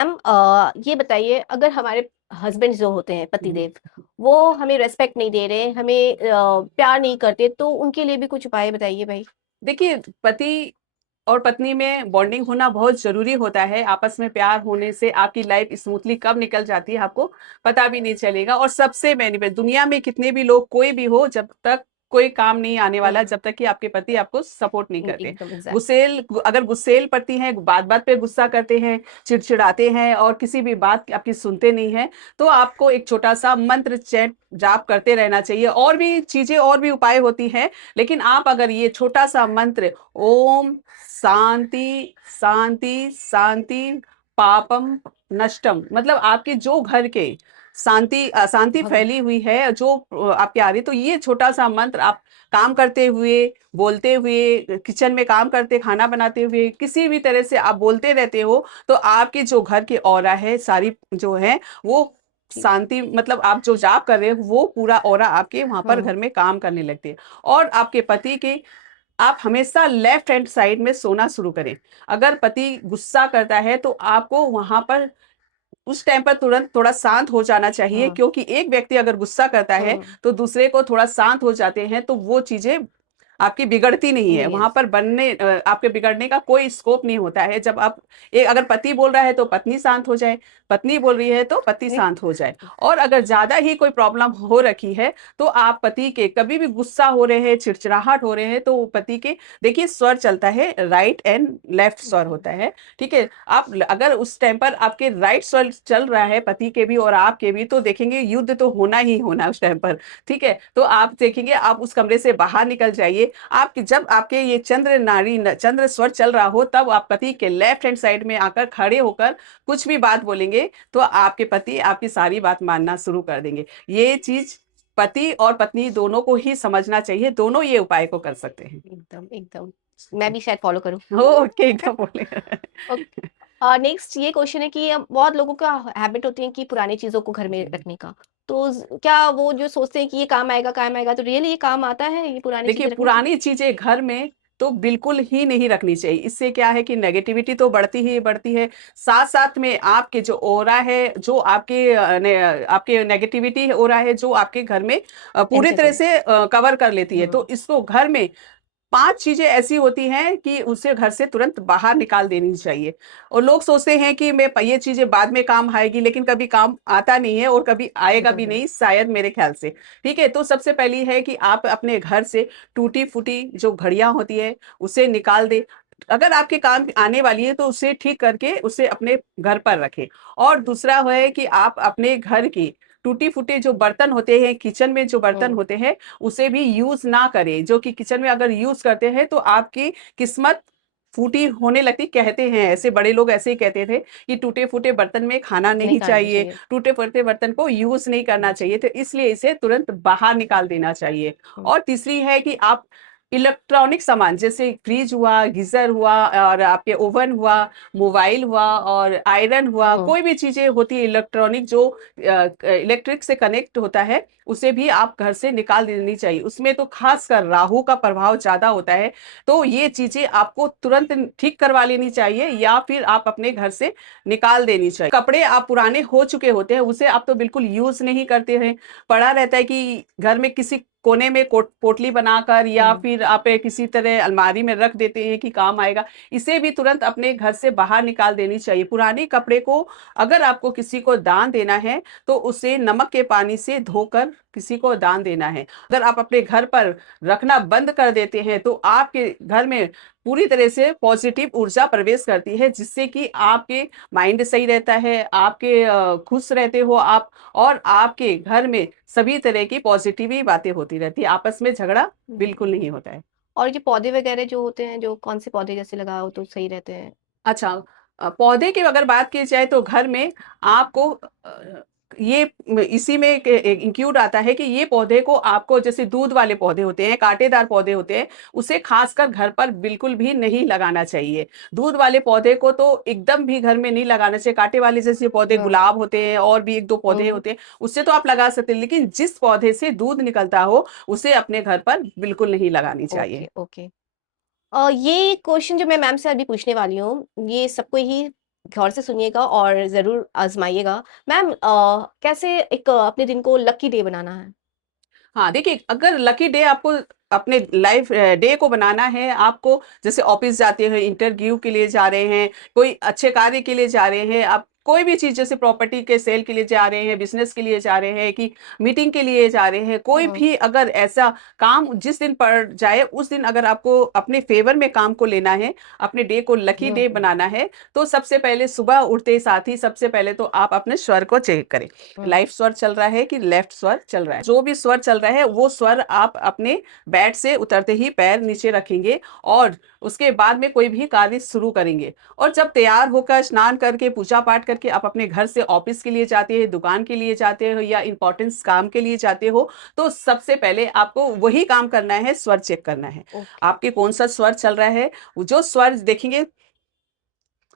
Ma'am ये बताइए, अगर हमारे हस्बैंड जो होते हैं हम्म। पतिदेव, वो हमें रेस्पेक्ट नहीं दे रहे, हमें प्यार नहीं करते, तो उनके लिए भी कुछ उपाय बताइए भाई। देखिए, पति और पत्नी में बॉन्डिंग होना बहुत जरूरी होता है। आपस में प्यार होने से आपकी लाइफ स्मूथली कब निकल जाती है आपको पता भी नहीं चलेगा। और सबसे मैंने दुनिया में कितने भी लोग कोई भी हो, जब तक कोई काम नहीं आने वाला हम्म। जब तक कि आपके पति आपको सपोर्ट नहीं करते। एकदम एग्जैक्ट। गुस्सेल अगर गुस्सेल पति हैं, बात बात पे गुस्सा करते हैं, चिड़चिड़ाते हैं और किसी भी बात आपकी सुनते नहीं है, तो आपको एक छोटा सा मंत्र चैट जाप करते रहना चाहिए। और भी चीजें और भी उपाय होती हैं, लेकिन आप अगर ये छोटा सा मंत्र, ओम शांति शांति शांति पापम नष्टम, मतलब आपके जो घर के शांति अशांति बहुत फैली हुई है जो आपके आ रही, तो ये छोटा सा मंत्र आप काम करते हुए, बोलते हुए, किचन में काम करते, खाना बनाते हुए, किसी भी तरह से आप बोलते रहते हो, तो आपके जो घर की ऑरा है सारी जो है वो अच्छी। शांति, मतलब आप जो जाप कर रहे हो वो पूरा ऑरा आपके वहां पर हम्म। घर में काम करने लगते हैं। और आपके पति के, आप हमेशा लेफ्ट हैंड साइड में सोना शुरू करें। अगर पति गुस्सा करता है तो आपको वहां पर उस टाइम पर तुरंत थोड़ा शांत हो जाना चाहिए, हम्म। क्योंकि एक व्यक्ति अगर गुस्सा करता है हम्म। तो दूसरे को थोड़ा शांत हो जाते हैं, तो वो चीजें आपकी बिगड़ती नहीं है, वहां यस। पर आपके बिगड़ने का कोई स्कोप नहीं होता है। जब आप एक अगर पति बोल रहा है तो पत्नी शांत हो जाए, पत्नी बोल रही है तो पति नहीं। शांत हो जाए। और अगर ज्यादा ही कोई प्रॉब्लम हो रखी है तो आप पति के कभी भी गुस्सा हो रहे हैं, चिड़चिड़ाहट हो रहे हैं, तो पति के देखिए स्वर चलता है, राइट एंड लेफ्ट स्वर होता है। ठीक है, आप अगर उस टाइम पर आपके राइट स्वर चल रहा है पति के भी और आपके भी, तो देखेंगे युद्ध तो होना ही होना उस टाइम पर। ठीक है, तो आप देखेंगे, आप उस कमरे से बाहर निकल जाइए। आप जब आपके ये चंद्र स्वर चल रहा हो, तब आप पति के लेफ्ट हैंड साइड में आकर खड़े होकर कुछ भी बात बोलेंगे, तो आपके पति आपकी सारी बात मानना शुरू कर देंगे। ये चीज पति और पत्नी दोनों को ही समझना चाहिए, दोनों ये उपाय को कर सकते हैं। एकदम एकदम। मैं भी शायद फॉलो करूँ। ओके, एकदम बोले। नेक्स्ट ये क्वेश्चन है कि बहुत लोगों का हैबिट होती है कि पुरानी चीजों को घर में रखने का। तो क्या वो जो सोचते हैं कि ये काम आएगा, तो रियली ये काम आता है ये पुरानी देखिए, चीजें रखने से? पुरानी चीजें घर में तो बिल्कुल ही नहीं रखनी चाहिए। इससे क्या है कि नेगेटिविटी तो बढ़ती ही बढ़ती है, साथ साथ में आपके जो ओरा है, जो आपके नेगेटिविटी ओरा है, जो आपके घर में पूरी एंटर तरह कर। से कवर कर लेती है। हम्म। तो इसको घर में 5 चीजें ऐसी होती हैं कि उसे घर से तुरंत बाहर निकाल देनी चाहिए। और लोग सोचते हैं कि मैं ये चीजें बाद में काम आएगी, लेकिन कभी काम आता नहीं है और कभी आएगा भी नहीं शायद, मेरे ख्याल से। ठीक है, तो सबसे पहली है कि आप अपने घर से टूटी फूटी जो घड़ियां होती है उसे निकाल दे। अगर आपके काम आने वाली है तो उसे ठीक करके उसे अपने घर पर रखें। और दूसरा है कि आप अपने घर की टूटी फूटी जो बर्तन होते हैं, किचन में जो बर्तन हम्म। होते हैं, उसे भी यूज ना करें। जो कि किचन में अगर यूज करते हैं तो आपकी किस्मत फूटी होने लगती। कहते हैं ऐसे बड़े लोग ऐसे ही कहते थे कि टूटे फूटे बर्तन में खाना नहीं नहीं खाना चाहिए, चाहिए। टूटे फूटे बर्तन को यूज नहीं करना नहीं चाहिए, चाहिए। तो इसलिए इसे तुरंत बाहर निकाल देना चाहिए। हम्म। और तीसरी है कि आप इलेक्ट्रॉनिक सामान जैसे फ्रिज हुआ, गीजर हुआ, और आपके ओवन हुआ, मोबाइल हुआ और आयरन हुआ, हम्म। कोई भी चीजें होती है इलेक्ट्रॉनिक जो इलेक्ट्रिक से कनेक्ट होता है, उसे भी आप घर से निकाल देनी चाहिए। उसमें तो खासकर राहु का प्रभाव ज्यादा होता है, तो ये चीजें आपको तुरंत ठीक करवा लेनी चाहिए या फिर आप अपने घर से निकाल देनी चाहिए। कपड़े आप पुराने हो चुके होते हैं, उसे आप तो बिल्कुल यूज नहीं करते हैं, पड़ा रहता है कि घर में किसी कोने में पोटली बनाकर या हम्म। फिर आप किसी तरह अलमारी में रख देते हैं कि काम आएगा, इसे भी तुरंत अपने घर से बाहर निकाल देनी चाहिए। पुराने कपड़े को अगर आपको किसी को दान देना है तो उसे नमक के पानी से धोकर किसी को दान देना है। अगर आप अपने घर पर रखना बंद कर देते हैं तो आपके घर में पूरी तरह से पॉजिटिव ऊर्जा प्रवेश करती है, जिससे कि आपके माइंड सही रहता है, आपके खुश रहते हो आप, और आपके घर में सभी तरह की पॉजिटिव ही बातें होती रहती है, आपस में झगड़ा बिल्कुल नहीं होता है। और ये पौधे वगैरह जो होते हैं, जो कौन से पौधे जैसे लगाओ तो सही रहते हैं? अच्छा, पौधे की अगर बात की जाए तो घर में आपको ये इसी में इंक्लूड आता है कि ये पौधे को आपको, जैसे दूध वाले पौधे होते हैं, कांटेदार पौधे होते हैं, उसे खासकर घर पर बिल्कुल भी नहीं लगाना चाहिए। दूध वाले पौधे को तो एकदम भी घर में नहीं लगाना चाहिए। कांटे वाले जैसे पौधे हाँ। गुलाब होते हैं और भी एक दो पौधे हम्म। होते हैं, उससे तो आप लगा सकते हैं, लेकिन जिस पौधे से दूध निकलता हो उसे अपने घर पर बिल्कुल नहीं लगानी चाहिए। Okay okay. ये क्वेश्चन जो मैं मैम से अभी पूछने वाली हूँ, ये सबको ही गौर से सुनिएगा और ज़रूर आज़माइएगा। मैम कैसे एक अपने दिन को लकी डे बनाना है? हाँ, देखिए अगर लकी डे आपको अपने लाइफ डे को बनाना है, आपको जैसे ऑफ़िस जाते हो, इंटरव्यू के लिए जा रहे हैं, कोई अच्छे कार्य के लिए जा रहे हैं, आप कोई भी चीज़ जैसे प्रॉपर्टी के सेल के लिए जा रहे हैं, बिज़नेस के लिए जा रहे हैं कि मीटिंग के लिए जा रहे हैं, कोई हुँ, भी अगर ऐसा काम जिस दिन पड़ जाए, उस दिन अगर आपको अपने फ़ेवर में काम को लेना है, अपने डे को लकी हुँ, डे हुँ, बनाना है, तो सबसे पहले सुबह उठते ही साथ ही सबसे पहले तो आप अपने स्वर को चेक करें। हुँ, राइट स्वर चल रहा है कि लेफ्ट स्वर चल रहा है। जो भी स्वर चल रहा है वो स्वर आप अपने बेड से उतरते ही पैर नीचे रखेंगे और उसके बाद में कोई भी कार्य शुरू करेंगे। और जब तैयार होकर स्नान करके पूजा पाठ करके आप अपने घर से ऑफिस के लिए जाते हैं, दुकान के लिए जाते हो या इम्पोर्टेंस काम के लिए जाते हो, तो सबसे पहले आपको वही काम करना है, स्वर चेक करना है। ओके। आपके कौन सा स्वर चल रहा है, जो स्वर देखेंगे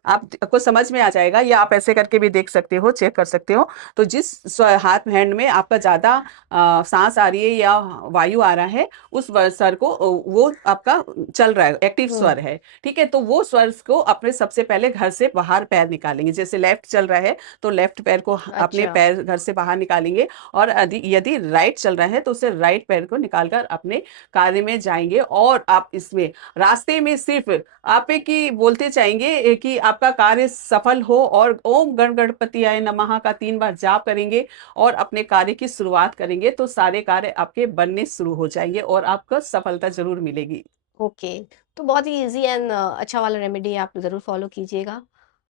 आपको समझ में आ जाएगा या आप ऐसे करके भी देख सकते हो, चेक कर सकते हो। तो जिस हाथ हैंड में आपका ज़्यादा साँस आ रही है या वायु आ रहा है, उस स्वर को वो आपका चल रहा है, एक्टिव हुँ, स्वर है, ठीक है? तो वो स्वर को अपने सबसे पहले घर से बाहर पैर निकालेंगे। जैसे लेफ्ट चल रहा है, तो लेफ्ट पैर को अपने अच्छा। पैर घर से बाहर निकालेंगे और यदि यदि राइट चल रहा है, तो उसे राइट पैर को निकाल कर अपने कार्य में जाएँगे और आप इसमें रास्ते में सिर्फ़ आप एक ही बोलते जाएँगे कि आपका कार्य सफल हो और ओम गण गणपतियाय नमः का 3 बार जाप करेंगे और अपने कार्य की शुरुआत करेंगे, तो सारे कार्य आपके बनने शुरू हो जाएँगे और आपको सफलता ज़रूर मिलेगी। ओके। तो बहुत ही ईज़ी एंड अच्छा वाला रेमेडी आप ज़रूर फ़ॉलो कीजिएगा।